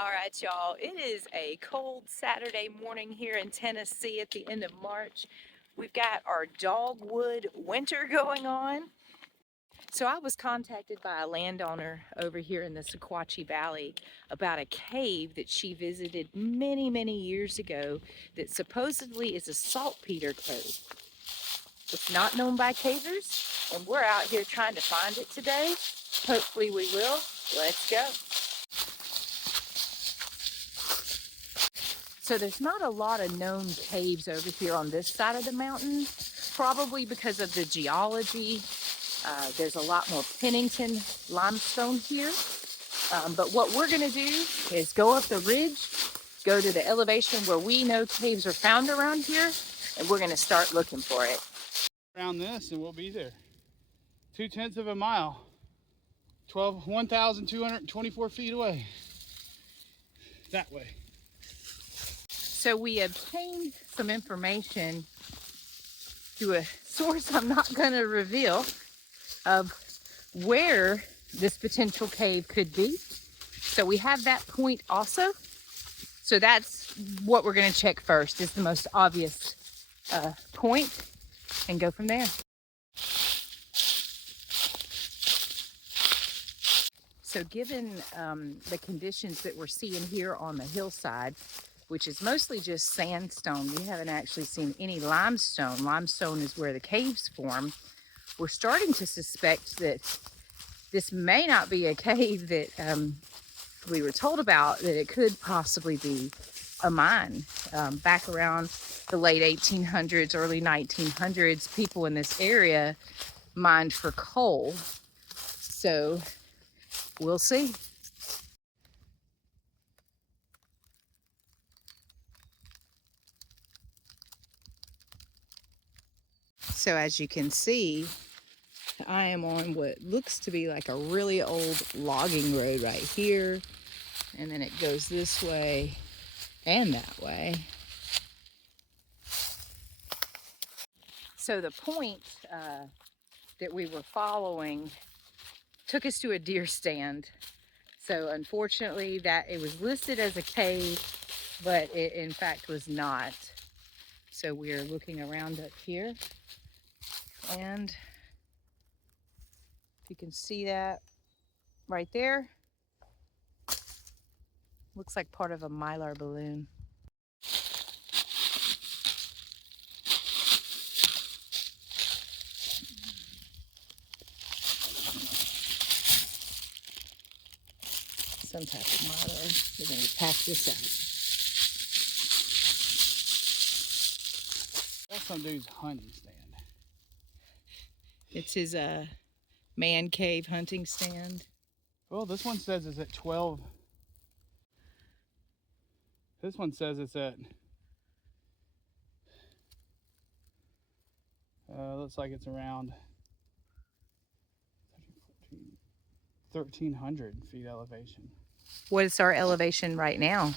All right, y'all. It is a cold Saturday morning here in Tennessee at the end of March. We've got our dogwood winter going on. So I was contacted by a landowner over here in the Sequatchie Valley about a cave that she visited many years ago that supposedly is a saltpeter cave. It's not known by cavers, and we're out here trying to find it today. Hopefully we will. Let's go. So there's not a lot of known caves over here on this side of the mountain, probably because of the geology. There's a lot more Pennington limestone here. But what we're gonna do is go up the ridge, go to the elevation where we know caves are found around here, and we're gonna start looking for it. Around this and we'll be there. 2/10 of a mile, 1,224 feet away. That way. So we obtained some information through a source I'm not going to reveal of where this potential cave could be. So we have that point also. So that's what we're going to check first, is the most obvious point, and go from there. So given the conditions that we're seeing here on the hillside, which is mostly just sandstone, we haven't actually seen any limestone. Limestone is where the caves form. We're starting to suspect that this may not be a cave that we were told about, that it could possibly be a mine. Back around the late 1800s, early 1900s, people in this area mined for coal. So we'll see. So as you can see, I am on what looks to be like a really old logging road right here. And then it goes this way and that way. So the point that we were following took us to a deer stand. So unfortunately it was listed as a cave, but it in fact was not. So we're looking around up here, and if you can see that right there, looks like part of a mylar balloon. Some type of mylar. We're going to pack this up. That's some dude's hunting stand. It's his man cave hunting stand. Well, this one says it's at 12. This one says it's at, looks like it's around 1,300 feet elevation. What is our elevation right now?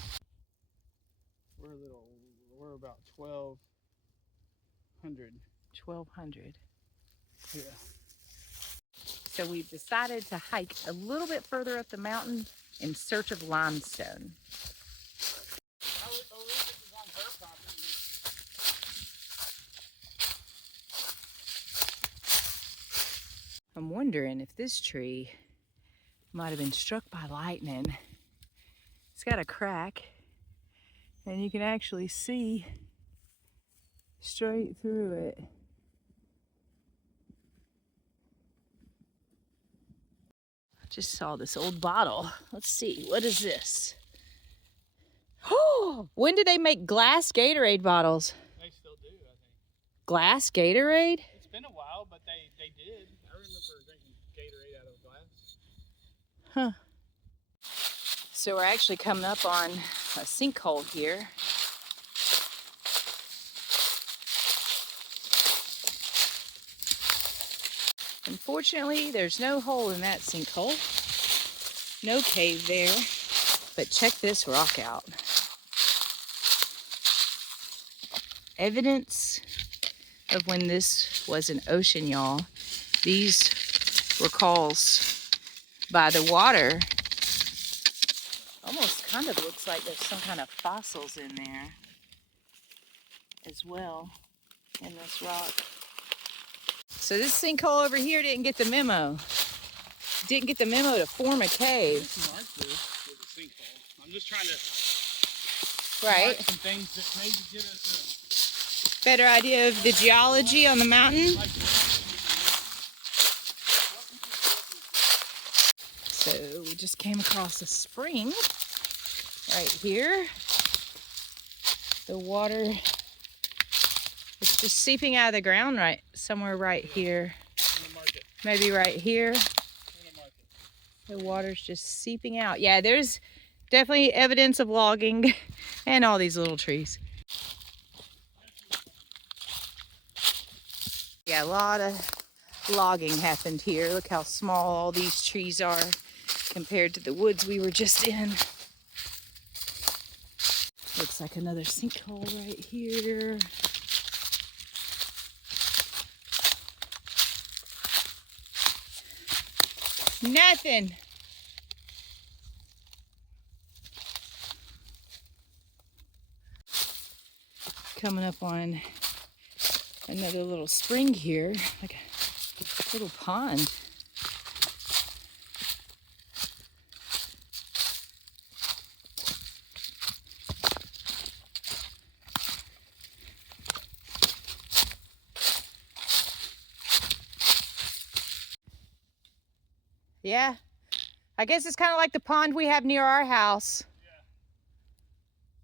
We're about 1,200. 1,200. Yeah. So we've decided to hike a little bit further up the mountain in search of limestone. I'm wondering if this tree might have been struck by lightning. It's got a crack, and you can actually see straight through it. I just saw this old bottle. Let's see, what is this? Oh, when did they make glass Gatorade bottles? They still do, I think. Glass Gatorade? It's been a while, but they did. I remember drinking Gatorade out of glass. Huh. So we're actually coming up on a sinkhole here. Unfortunately, there's no hole in that sinkhole. No cave there. But check this rock out. Evidence of when this was an ocean, y'all. These recalls by the water. Oh Almost kind of looks like there's some kind of fossils in there as well in this rock. So this sinkhole over here didn't get the memo. Didn't get the memo to form a cave. This marker was a sinkhole. I'm just trying to Right. some things that maybe give us a better idea of the geology on the mountain. So we just came across a spring right here. The water is just seeping out of the ground right somewhere right here. Maybe right here. The water's just seeping out. Yeah, there's definitely evidence of logging and all these little trees. Yeah, a lot of logging happened here. Look how small all these trees are compared to the woods we were just in. Looks like another sinkhole right here. Nothing. Coming up on another little spring here, like a little pond. Yeah, I guess it's kind of like the pond we have near our house. Yeah.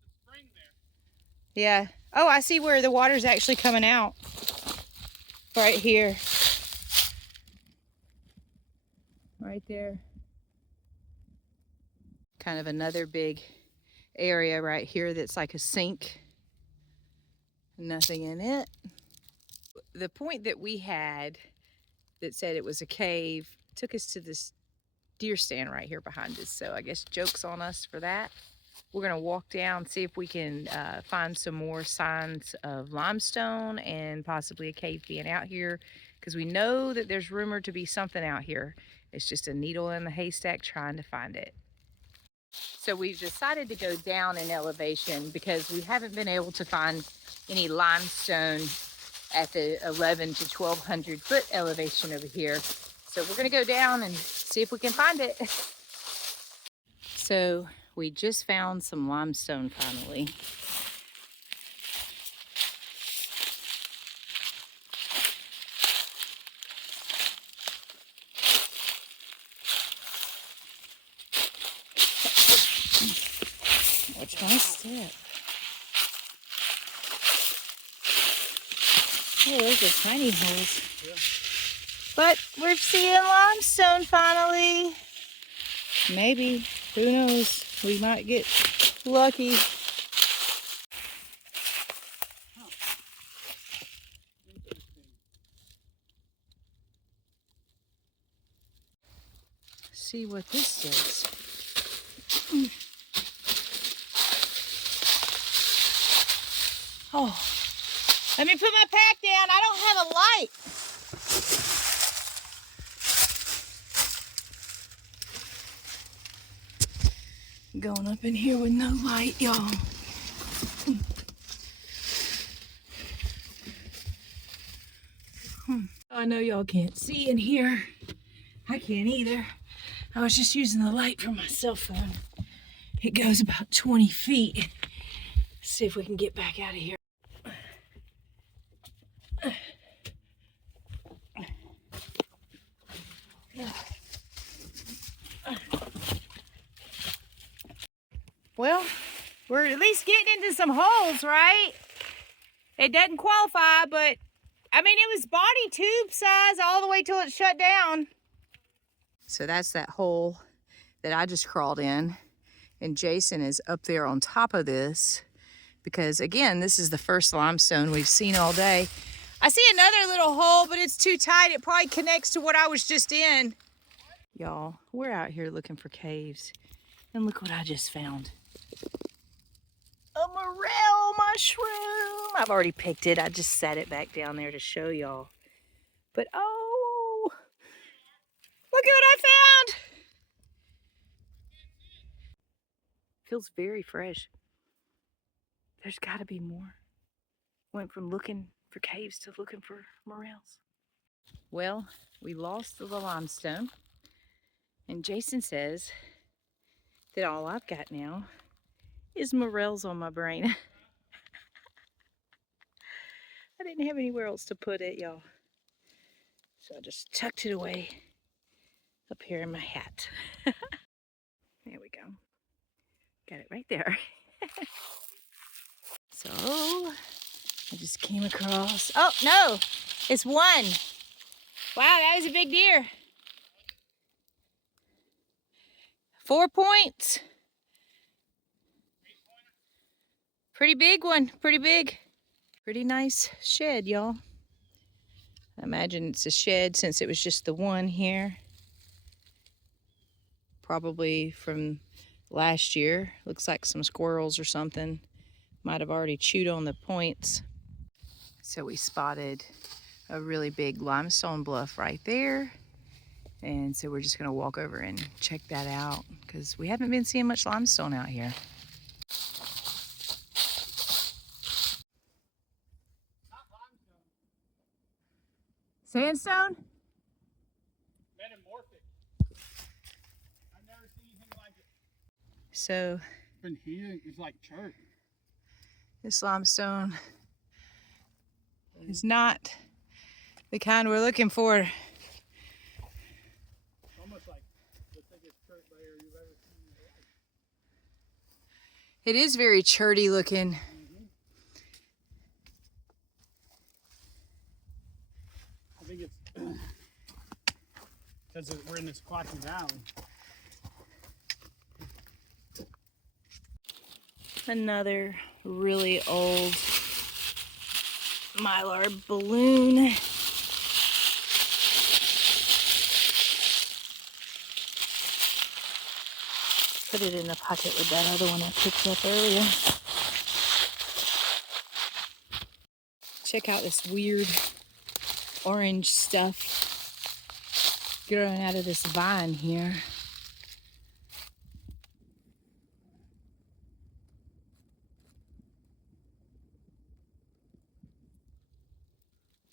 There's a spring there. Yeah. Oh, I see where the water's actually coming out. Right here. Right there. Kind of another big area right here that's like a sink. Nothing in it. The point that we had that said it was a cave took us to this deer stand right here behind us. So I guess joke's on us for that. We're gonna walk down, see if we can find some more signs of limestone and possibly a cave being out here, because we know that there's rumored to be something out here. It's just a needle in the haystack trying to find it. So we've decided to go down in elevation because we haven't been able to find any limestone at the 11 to 1200 foot elevation over here. So we're gonna go down and see if we can find it. So we just found some limestone finally. Watch my step. Oh, those are tiny holes. Yeah. But we're seeing limestone finally. Maybe, who knows? We might get lucky. See what this says. Oh, let me put my pack down. I don't have a light. Going up in here with no light, y'all. I know y'all can't see in here. I can't either. I was just using the light from my cell phone. It goes about 20 feet. Let's see if we can get back out of here. Well, we're at least getting into some holes, right? It doesn't qualify, but I mean, it was body tube size all the way till it shut down. So that's that hole that I just crawled in. And Jason is up there on top of this because, again, this is the first limestone we've seen all day. I see another little hole, but it's too tight. It probably connects to what I was just in. Y'all, we're out here looking for caves. And look what I just found. A morel mushroom. I've already picked it. I just set it back down there to show y'all. But oh, look at what I found. Feels very fresh. There's got to be more. Went from looking for caves to looking for morels. Well, we lost the limestone, and Jason says that all I've got now is morels on my brain. I didn't have anywhere else to put it, y'all. So I just tucked it away up here in my hat. There we go. Got it right there. So I just came across, oh no, it's one. Wow, that was a big deer. 4 points. Pretty big one, pretty big. Pretty nice shed, y'all. I imagine it's a shed since it was just the one here. Probably from last year. Looks like some squirrels or something might have already chewed on the points. So we spotted a really big limestone bluff right there. And so we're just gonna walk over and check that out because we haven't been seeing much limestone out here. Not limestone. Sandstone? Metamorphic. I've never seen anything like it. So Been here, it's like chert. this limestone is not the kind we're looking for. It's almost like the thickest chert layer you've ever seen in your life. It is very cherty looking. I think it's because we're in the Sequatchie Valley. Another really old mylar balloon. Put it in the pocket with that other one I picked up earlier. Check out this weird orange stuff growing out of this vine here.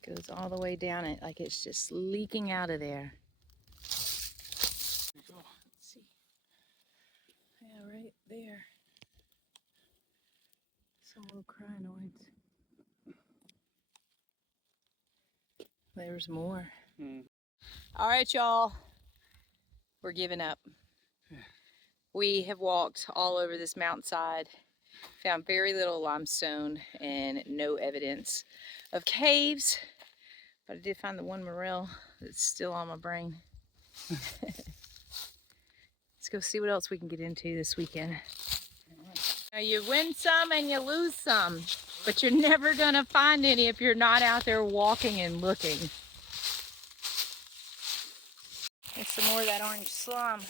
Goes all the way down it like it's just leaking out of there. Let's see. Yeah, right there. Some little crinoids. There's more. All right, y'all. We're giving up. We have walked all over this mountainside, found very little limestone and no evidence of caves. But I did find the one morel that's still on my brain. Let's go see what else we can get into this weekend. Now you win some and you lose some, but you're never gonna find any if you're not out there walking and looking. There's some more of that orange slime.